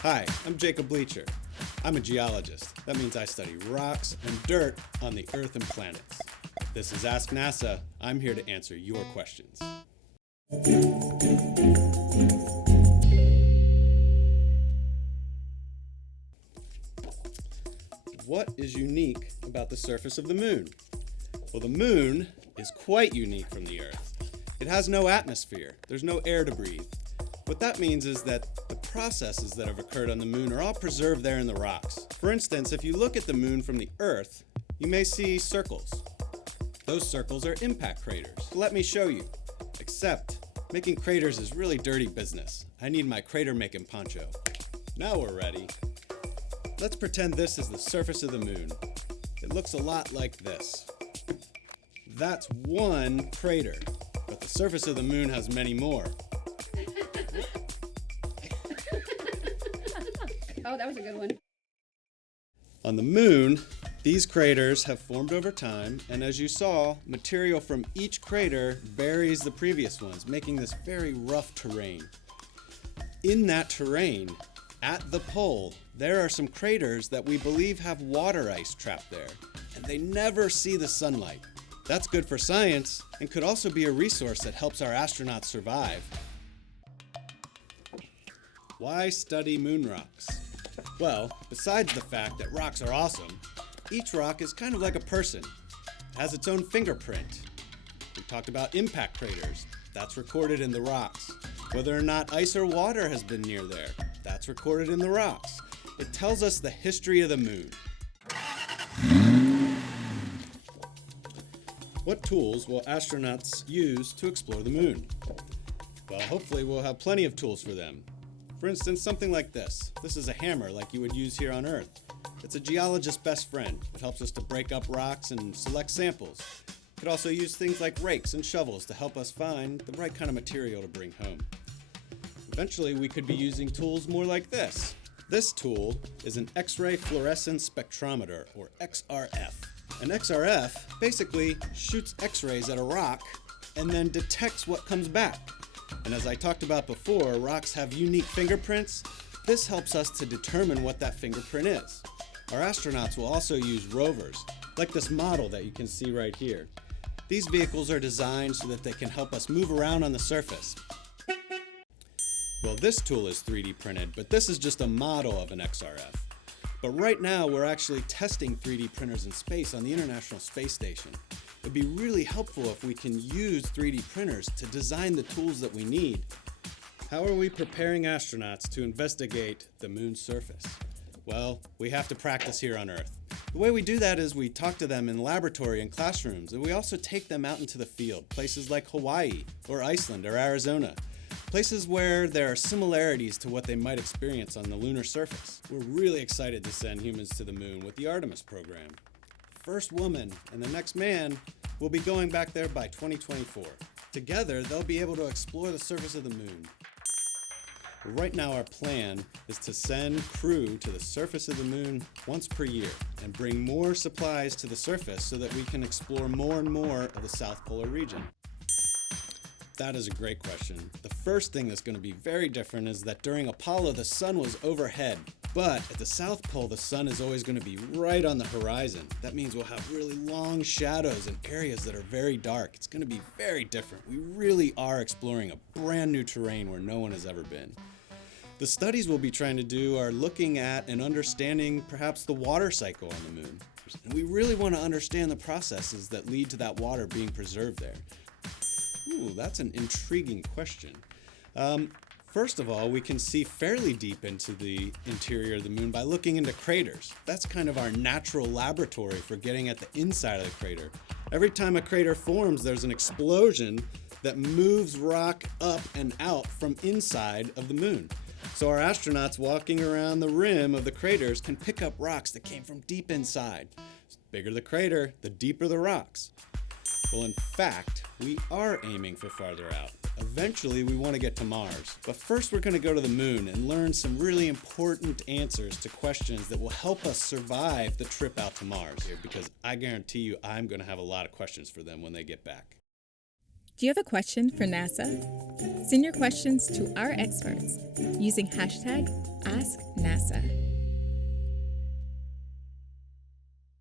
Hi, I'm Jacob Bleacher. I'm a geologist. That means I study rocks and dirt on the Earth and planets. This is Ask NASA. I'm here to answer your questions. What is unique about the surface of the moon? Well, the moon is quite unique from the Earth. It has no atmosphere. There's no air to breathe. What that means is that the processes that have occurred on the moon are all preserved there in the rocks. For instance, if you look at the moon from the Earth, you may see circles. Those circles are impact craters. Let me show you. Except, making craters is really dirty business. I need my crater making poncho. Now we're ready. Let's pretend this is the surface of the moon. It looks a lot like this. That's one crater, but the surface of the moon has many more. Oh, that was a good one. On the moon, these craters have formed over time, and as you saw, material from each crater buries the previous ones, making this very rough terrain. In that terrain, at the pole, there are some craters that we believe have water ice trapped there, and they never see the sunlight. That's good for science, and could also be a resource that helps our astronauts survive. Why study moon rocks? Well, besides the fact that rocks are awesome, each rock is kind of like a person. It has its own fingerprint. We talked about impact craters. That's recorded in the rocks. Whether or not ice or water has been near there, that's recorded in the rocks. It tells us the history of the moon. What tools will astronauts use to explore the moon? Well, hopefully we'll have plenty of tools for them. For instance, something like this. This is a hammer like you would use here on Earth. It's a geologist's best friend. It helps us to break up rocks and select samples. It could also use things like rakes and shovels to help us find the right kind of material to bring home. Eventually, we could be using tools more like this. This tool is an X-ray fluorescence spectrometer, or XRF. An XRF basically shoots X-rays at a rock and then detects what comes back. And as I talked about before, rocks have unique fingerprints. This helps us to determine what that fingerprint is. Our astronauts will also use rovers, like this model that you can see right here. These vehicles are designed so that they can help us move around on the surface. Well, this tool is 3D printed, but this is just a model of an XRF. But right now, we're actually testing 3D printers in space on the International Space Station. It'd be really helpful if we can use 3D printers to design the tools that we need. How are we preparing astronauts to investigate the moon's surface? Well, we have to practice here on Earth. The way we do that is we talk to them in laboratory and classrooms, and we also take them out into the field, places like Hawaii or Iceland or Arizona. Places where there are similarities to what they might experience on the lunar surface. We're really excited to send humans to the moon with the Artemis program. The first woman and the next man will be going back there by 2024. Together, they'll be able to explore the surface of the moon. Right now, our plan is to send crew to the surface of the moon once per year and bring more supplies to the surface so that we can explore more and more of the South Polar region. That is a great question. The first thing that's going to be very different is that during Apollo, the sun was overhead. But at the South Pole, the sun is always going to be right on the horizon. That means we'll have really long shadows and areas that are very dark. It's going to be very different. We really are exploring a brand new terrain where no one has ever been. The studies we'll be trying to do are looking at and understanding perhaps the water cycle on the moon. And we really want to understand the processes that lead to that water being preserved there. Ooh, that's an intriguing question. First of all, we can see fairly deep into the interior of the moon by looking into craters. That's kind of our natural laboratory for getting at the inside of the crater. Every time a crater forms, there's an explosion that moves rock up and out from inside of the moon. So our astronauts walking around the rim of the craters can pick up rocks that came from deep inside. The bigger the crater, the deeper the rocks. Well, in fact, we are aiming for farther out. Eventually, we want to get to Mars. But first, we're going to go to the moon and learn some really important answers to questions that will help us survive the trip out to Mars. Because I guarantee you, I'm going to have a lot of questions for them when they get back. Do you have a question for NASA? Send your questions to our experts using hashtag AskNASA.